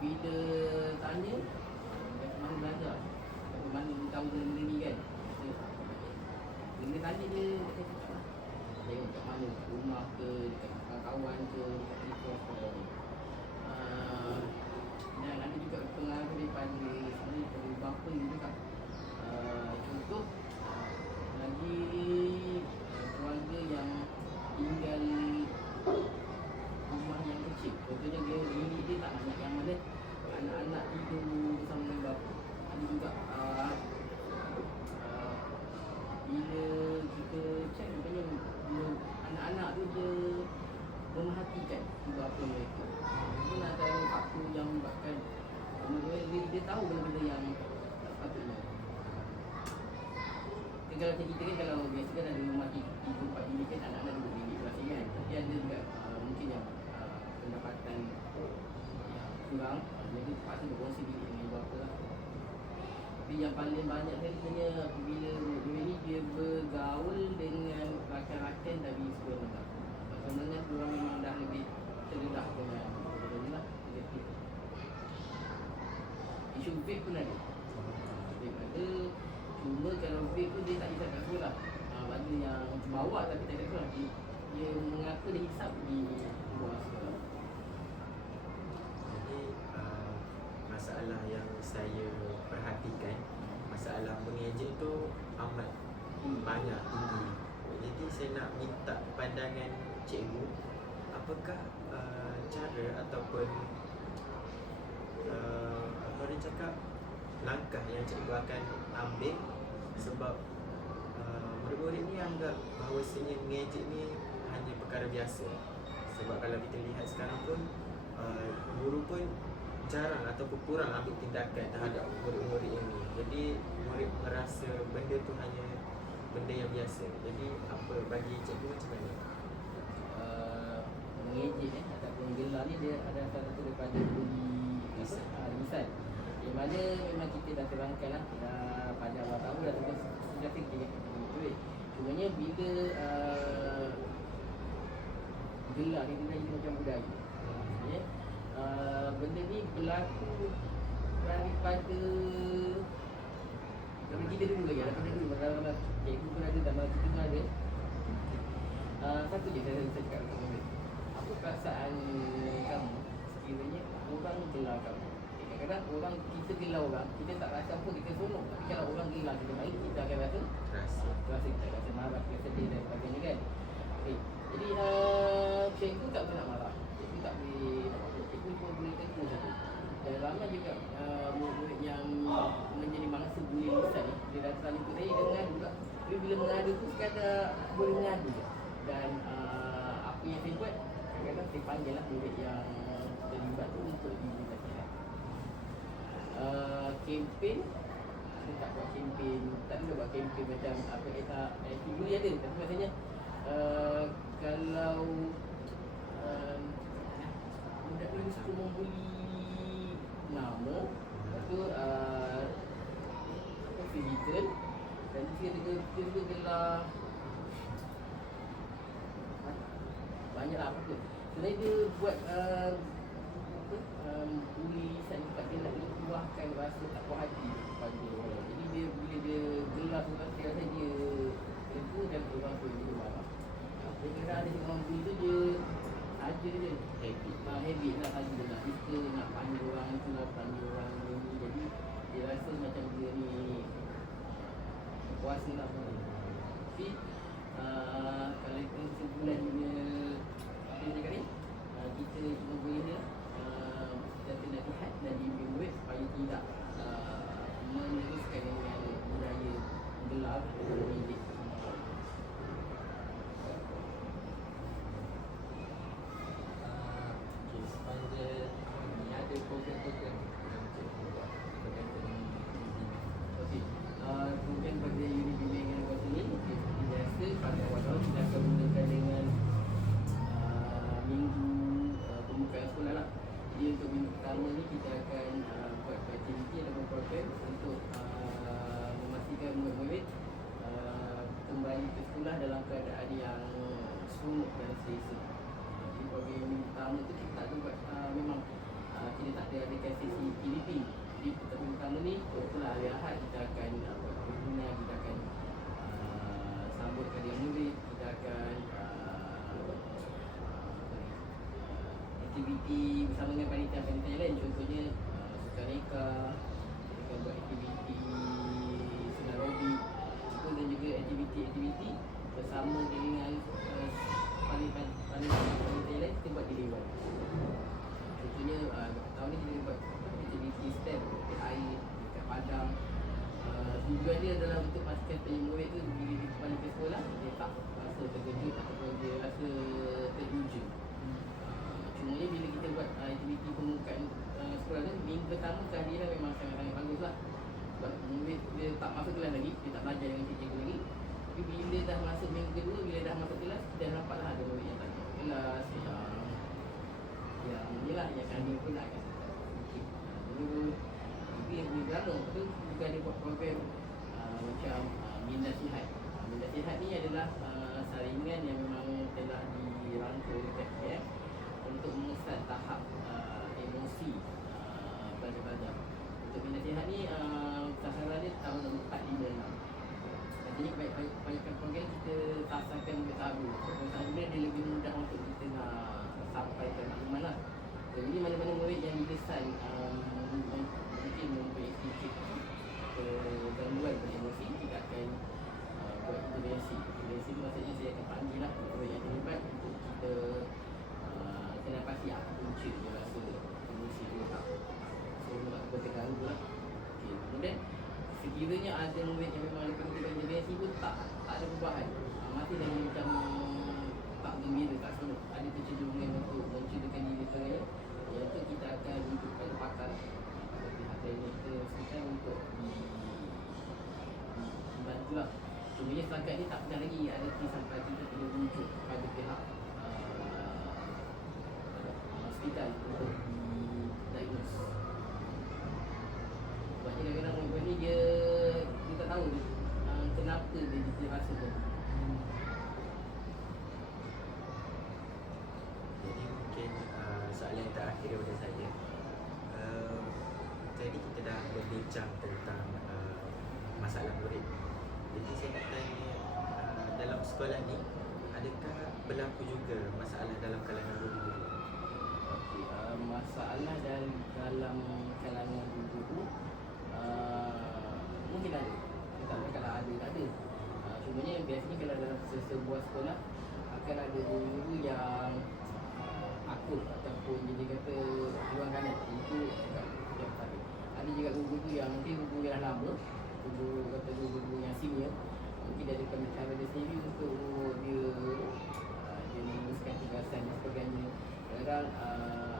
bila tanya kat mana belajar, kat mana tahu benda ni kan. Bila tanya dia akan cakap lah, tengok kat mana, rumah ke, dekat kawan ke, dekat request ke. Dan ada juga pengaruh daripada sebenarnya daripada bapa juga. Contoh lagi keluarga yang tinggal rumah yang kecil. Contohnya dia tak nak yang mana anak-anak tidur bersama dengan bapa. Ada juga bila kita cek rupanya anak-anak tu dia memerhatikan bapa mereka. Itu antara faktor yang menyebabkan dia tahu benda-benda yang tak sepatutnya. Kalau macam kita kan, kalau biasa kan ada rumah 3-4 bilik kan, anak-anak duduk bilik masing kan. Tapi ada juga mungkin yang pendapatan yang kurang, jadi terpaksa berkongsi bilik dengan bapa lah. Tapi yang paling banyak sekali sebenarnya bila dia ni dia bergaul dengan rakan-rakan dari sekolah rendah. Sebenarnya orang memang dah lebih terdedah dengan benda ni lah. Isu vape pun ada. Vape ada. Cuma kalau vape tu dia tak hisap kat sekolah. Ada yang bawa tapi tak kat sekolah. Dia mengaku dia hisap di luar sekolah. Jadi masalah yang saya perhatikan, masalah mengejek tu amat banyak, tinggi. Jadi saya nak minta pandangan cikgu, apakah cara ataupun apa dia cakap, langkah yang cikgu akan ambil, sebab murid-murid ni anggap bahawasanya mengejek ni hanya perkara biasa. Sebab kalau kita lihat sekarang pun guru pun jarang ataupun kurang ambil tindakan terhadap murid-murid ini. Jadi murid merasa benda tu hanya benda yang biasa. Jadi apa bagi cikgu macam mana? Mengejek ataupun gelar ni dia ada salah satu daripada lisan. Yang mana memang kita dah terangkan lah pada awal tahun dah sudah fikir duit. Cumanya bila gelar ni dia macam budaya. Ya. Benda ni berlaku daripada zaman kita dulu lagi, daripada dulu dalam cikgu pun ada, dalam kita pun ada. Satu je saya cakap dengan kamu. Apa perasaan kamu sekiranya orang gelar kamu? Kadang-kadang orang, kita gelar orang, kita tak rasa apa, kita seronok. Tapi kalau orang gelar kita main, kita akan rasa kita rasa marah, rasa sedih dan sebagainya kan. Okay. Jadi cikgu tak boleh nak marah, cikgu tak boleh nak apa, cikgu cuma boleh tegur saja. Dan ramai juga murid-murid yang menjadi mangsa bully lisan ni, dia datang ikut saya, dia mengadu juga. Tapi bila mengadu tu sekadar boleh mengadu je. Dan apa yang saya buat, kadang-kadang saya panggil lah murid yang terlibat tu untuk dinasihat. Kempen, saya tak buat kempen, tak ada buat kempen macam apa dulu ada, tapi maksudnya kalau budak dulu suka membuli nama, lepas tu physical, dan dia juga gelar banyak lah apa tu. Sebenarnya dia buat tulisan sebab dia nak luahkan rasa tak puas hati kepada orang. Jadi dia bila dia gelar tu saya rasa dia itu dan orang tu dia marah. Dia kira ada orang bully tu dia aja je habit lah, saja dia nak suka nak panggil orang tu lah, panggil orang ni. Jadi dia rasa macam dia ni puasa lah. Tapi kalau itu sebulan punya apa dia cakap ni, kita cuma boleh dia kita nasihat dan bimbing murid supaya tidak meneruskan dengan budaya gelap mendidik. Sepanjang ni ada program-program yang cikgu buat berkaitan dengan okey. Kemudian pada unit bimbing yang buat ini, seperti biasa pada awal tahun kita akan mulakan dengan minggu pembukaan sekolah lah. Jadi untuk minggu pertama ni kita akan buat aktiviti ataupun program untuk memastikan murid-murid kembali ke sekolah dalam keadaan yang seronok dan selesa. Jadi program minggu pertama tu kita tak ada buat memang kita tak ada adakan pertama ni, itulah hari Ahad kita akan buat perhimpunan, kita akan sambut kadir murid, kita akan aktiviti bersama dengan panitia-panitia lain, contohnya sukaneka, kita akan buat aktiviti senam aerobik dan juga aktiviti-aktiviti bersama dengan panitia lain kita buat di Dewan. Contohnya tahun ni kita buat aktiviti STEM dekat air, dekat padang. Tujuan dia adalah untuk pastikan penyembuhan itu bila dia kembali ke sekolah dia tak rasa terkejut ataupun dia rasa teruja. Cumanya bila kita buat aktiviti pembukaan sekolah tu, minggu pertama kehadiran memang sangat-sangat bagus lah. Sebab murid dia tak masuk kelas lagi, dia tak belajar dengan cikgu lagi. Tapi bila dah masuk minggu kedua, bila dah masuk kelas, kita dah nampak lah ada murid yang tak masuk kelas, yang inilah yang kami pun nak akan sedikit dulu. Tapi yang lebih lama tu juga dia buat program macam minda sihat. Minda sihat ni adalah saringan yang memang telah dirangka oleh KPM untuk mengesat tahap emosi pelajar-pelajar. Untuk minda sihat ni sasaran dia tahun 4, 5, 6. Jadi kebanyakan program kita tasarkan ke tahap dulu. Tahap dia lebih mudah untuk kita nak sampaikan maklumat lah. Jadi mana-mana murid yang didesain mungkin mempunyai sedikit gangguan beremosi, kita akan buat intervensi. Intervensi tu maksudnya saya akan panggil lah murid yang terlibat untuk kita kena pasti apa punca dia rasa emosi dia tak terganggu lah. Okay. Kemudian sekiranya ada murid yang memang lepas kita intervensi pun tak ada perubahan, masih lagi macam tak gembira, tak senang, ada kecenderungan untuk mencederakan diri sebagainya, iaitu kita akan rujuk pada pakar pihak klinik ke hospital untuk dibantu lah. Cumanya setakat ni tak pernah lagi ada kes sampai kita perlu rujuk pada pihak hospital untuk didiagnose. Sebabnya kadang-kadang orang ni dia tak tahu kenapa dia rasa tu. Jadi mungkin soalan yang terakhir daripada saya. Jadi kita dah berbincang tentang masalah murid. Jadi saya nak tanya, dalam sekolah ni adakah berlaku juga masalah dalam kalangan guru-guru? Okay, masalah dalam kalangan guru mungkin ada. Tak ada kalau ada. Cumanya biasanya kalau dalam sebuah sekolah akan ada guru yang akur ataupun jadi kata ruang kanan. Itu yang tadi. Ada juga guru yang mungkin guru yang lama, guru yang senior, mungkin ada cara dia sendiri untuk dia meneruskan tugasan dan sebagainya. Kadang-kadang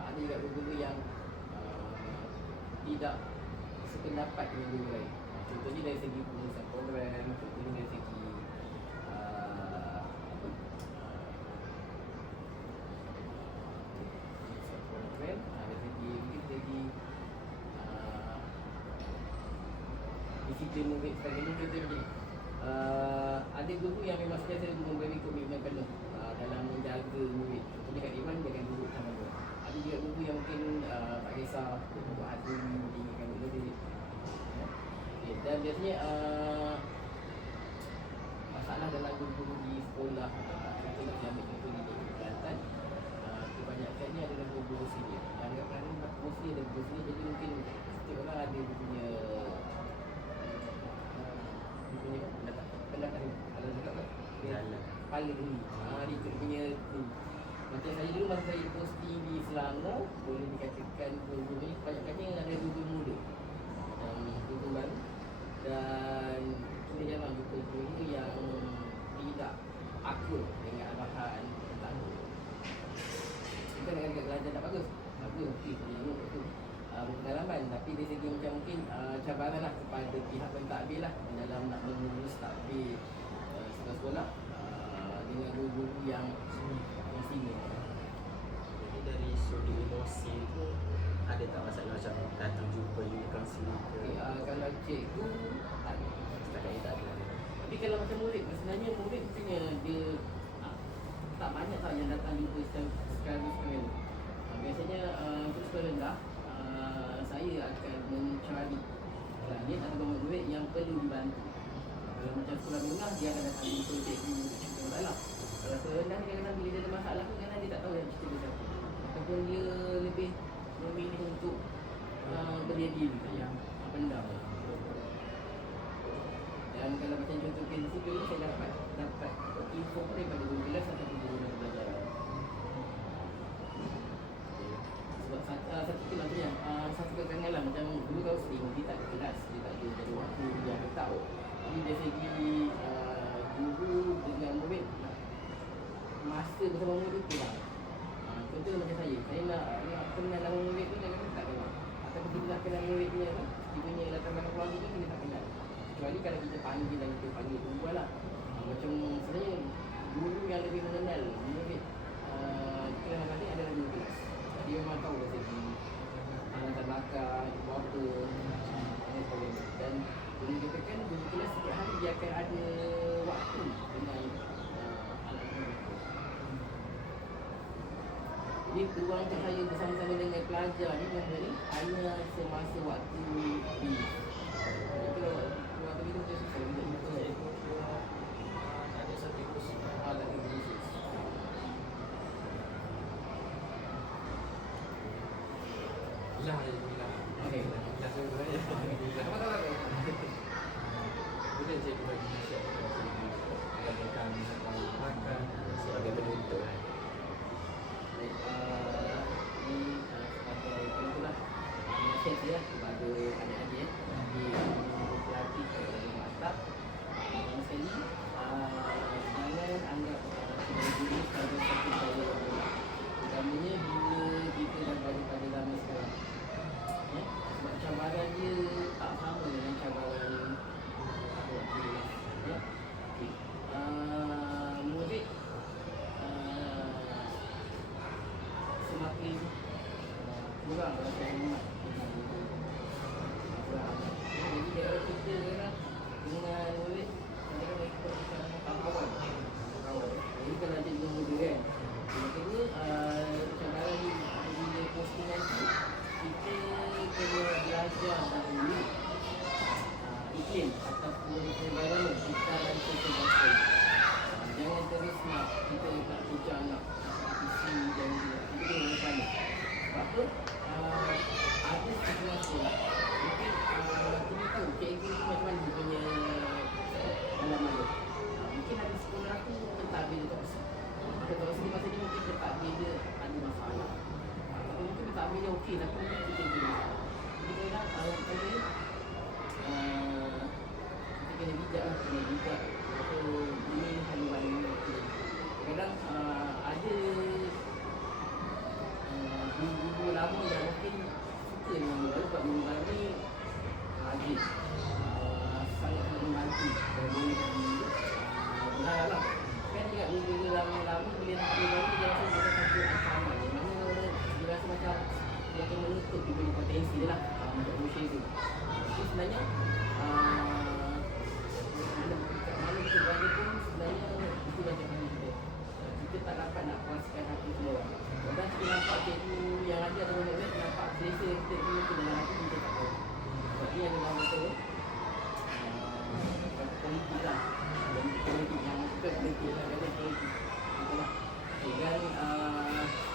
ada juga guru yang tidak sependapat dengan guru lain. Contohnya dari segi pengurusan program, contohnya dari segi program, dari segi mungkin segi disiplin murid sebagainya. Contohnya ada guru yang memang sentiasa memberi komitmen penuh dalam menjaga murid. Contohnya kat Iman dia akan duduk sama dia. Ada juga guru yang mungkin tak kisah buat hati tinggalkan murid. Dan biasanya masalah dalam guru-guru di sekolah, kita nak ambil contoh di Kelantan, kebanyakannya adalah guru-guru senior. Yang kadang-kadang mostly ada guru senior, jadi mungkin setiap orang ada dia punya pendapat ni. Kalau cakap kan, paling tinggi. Dia punya ni. Macam saya dulu masa saya posting di Selangor, boleh dikatakan guru ni kebanyakannya ada guru muda, guru baru. Dan kita jangan jumpa guru yang tidak akur dengan arahan tentang bukan dengan belajar tak bagus, okey dia tu pengalaman, tapi dari segi macam mungkin cabaran lah kepada pihak pentadbir lah dalam nak mengurus takbir sekolah dengan guru-guru yang senior. Jadi dari sudut emosi tu ada tak masalah macam datang jumpa unit kaunseling ke? Kalau cikgu tak ada, setakat ni tak ada. Tapi kalau macam murid, sebenarnya murid punya dia tak banyak tau yang datang jumpa sekali. Biasanya untuk sekolah rendah, saya akan mencari lain atau murid yang perlu dibantu. Kalau macam sekolah menengah, dia akan datang jumpa cikgu cerita masalah. Kalau sekolah rendah, kadang-kadang bila dia ada masalah pun kadang dia tak tahu yang cerita siapa. Ataupun dia lebih memilih untuk berdiam diri saja, pendam. Dan kalau macam contoh prinsip ini, saya dapat info daripada guru kelas ataupun guru pelajaran. Sebab satu tu maksudnya, satu kekangan lah, macam dulu kau sering dia tak ada kelas, dia tak ada waktu, dia ada tahu. Jadi dari segi guru dengan murid, masa bersama murid tu kurang. Contoh macam saya nak kenal nama murid tu, kadang-kadang tak kenal. Ataupun kita nak kenal murid punya apa, dia punya latar belakang keluarga tu, kita tak kenal. Kecuali kalau kita panggil dan kita panggil perempuan lah. Macam sebenarnya guru yang lebih mengenal murid kelas nanti adalah guru kelas. Dia memang tahu dari segi latar belakang, apa dan boleh dikatakan guru kelas setiap hari dia akan ada waktu dengan anak murid. Jadi peluang untuk saya bersama-sama dengan pelajar ni hanya semasa waktu ini. Kalau waktu itu macam susah untuk ada satu kursus. ada kursus. Lah, alhamdulillah. Okey. Dah sebenarnya. Apa kata kau? Boleh cikgu bagi share bagaimana makan sebagai penuntut. Baik, ini sebagai penutuplah nasihat saya kepada adik-adik di pelatih kepada masyarakat. Pertama sekali, jangan anggap sebagai guru sebagai satu cara yang mudah. Utamanya bila kita dah berada pada zaman sekarang. Ya? Sebab cabaran dia tak sama dengan cabaran waktu dulu. Ya? Okay. Murid semakin kurang rasa hormat kurang. Jadi dia kita kadang dengan murid kadang mereka kawan. Jadi kalau ada dengan murid kan, maknanya cabaran ni bila posting nanti kita kena belajar dahulu iklim ataupun environment sekitar social gospel. Jangan terus nak kita nak kejar nak isi dan itu bukan. Sebab tu ada setengah sekolah mungkin kita tahu cikgu tu macam mana dia punya pengalaman dia. Mungkin ada sekolah tu pentadbir dia tak bersih. Pentadbir masa ni mungkin pentadbir dia ada masalah. Ataupun mungkin pentadbir dia okey tapi mungkin kita jadi masalah. Jadi kadang kita kena bijak lah, kena bijak. Ini haluan kadang ada guru-guru lama yang mungkin suka dengan guru baru sebab guru baru ni rajin sangat membantu dan boleh berharap lah kan juga guru-guru lama-lama bila nak guru baru dia rasa macam satu ancaman yang mana dia rasa macam dia akan menutup dia punya potensi dia lah untuk usia tu. Jadi sebenarnya mana kita berada pun sebenarnya itu baca kami kita tak dapat nak puaskan hati semua orang. Kadang kita nampak cikgu yang ada atau murid nampak selesa kita tu dalam hati kita tak tahu. Sebab ni adalah betul politik lah. Politik yang bukan politik lah, kadang politik. Itulah. Dan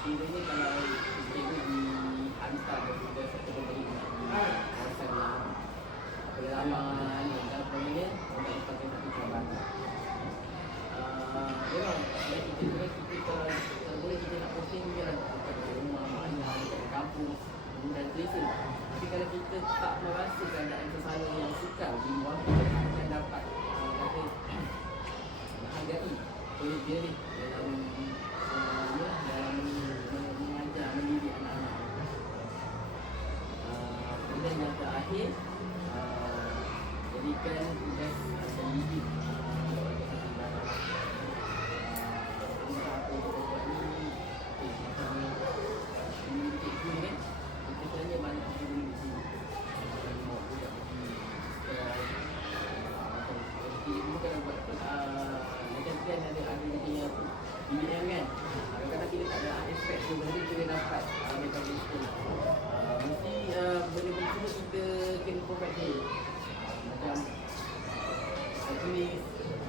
kiranya kalau cikgu dihantar kepada satu pemberi kawasan yang pengalaman dan sebagainya untuk sebagai satu cabaran. Memang kita boleh kita nak posting jalan dekat rumah mak ayah, dekat kampung dan selesa. Tapi kalau kita tak merasa keadaan sesama yang sukar di luar, kita akan dapat menghargai oleh diri dalam mengajar, mendidik anak-anak. Dan yang terakhir, jadikan tugas pendidik BM kan, kadang-kadang kita tak ada aspek tu, benda kita dapat dekat sekolah. Mesti benda-benda semua kita kena provide dulu. tulis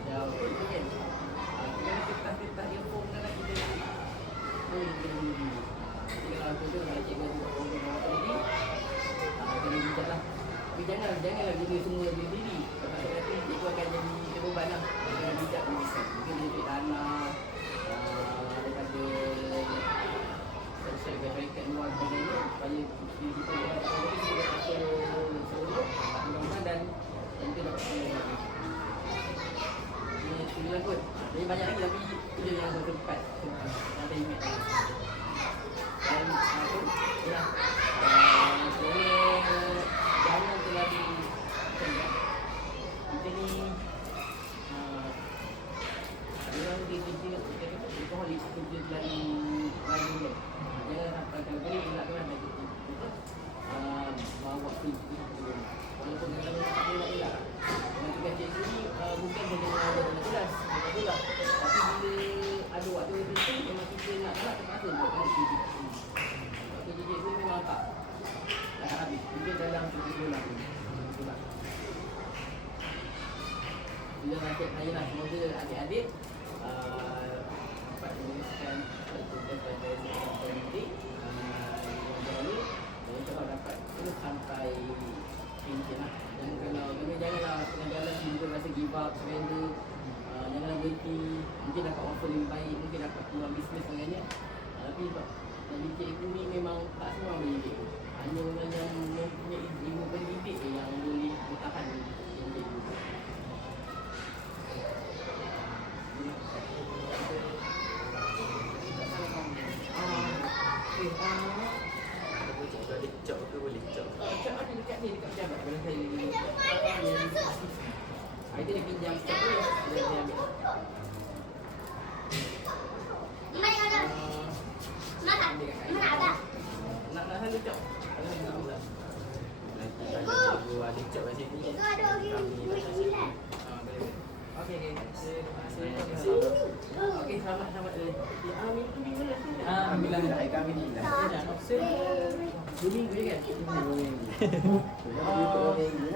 jauh itu kan. Kita kertas-kertas yang form kan kita nak. Oh, kita dulu. Jadi kalau aku tu kalau cikgu buat program tadi, kena bijak lah. Tapi janganlah guna semua diri sendiri. Sebab nanti cikgu akan jadi beban lah. Kena bijak mungkin dia tanah, daripada saya berikan luar sebagainya supaya kita dapat seluruh undang-undang dan kita dapat seluruh ini sembilan kot. Jadi banyak lagi tapi itu yang bertempat yang saya ingat. Dan apa ya, jangan terlalu kita ni orang dia alkoholik kerja terlalu rajin. Jangan sampai kalau boleh nak kena ada bawa pergi walaupun kalau tak nak elak. Dengan tugas cikgu ni bukan saja mengajar dalam kelas, betul tak? Tapi bila ada waktu tertentu memang kita nak terpaksa buat kan kerja cikgu. Kerja cikgu memang tak habis. Kita dalam cuti sekolah ni. Betul tak? Bila nasib saya lah, semoga adik-adik dapat meneruskan tugas pada sekolah nanti dan insyaAllah dapat terus sampai pension lah. Dan janganlah tengah jalan tiba rasa give up, surrender. Janganlah berhenti. Mungkin dapat offer lebih baik, mungkin dapat peluang bisnes sebagainya. Tapi jadi cikgu ni memang tak semua mendidik. Hanya orang yang mempunyai ilmu pendidik yang boleh bertahan jadi cikgu. Ada job ke boleh job? Job ada dekat ni, dekat pejabat pada saya dulu. Itu dia pinjam job tu, dia ambil. Nak selalu job. Alhamdulillah. Nanti kalau cikgu ada job kat sini, kami datang sini. Okey. Terima kasih. Okey, selamat. Minggu mana tu? Alhamdulillah dah kami ni dah. Dua minggu je kan? 2 minggu.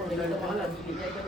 Kalau ada malam, dia akan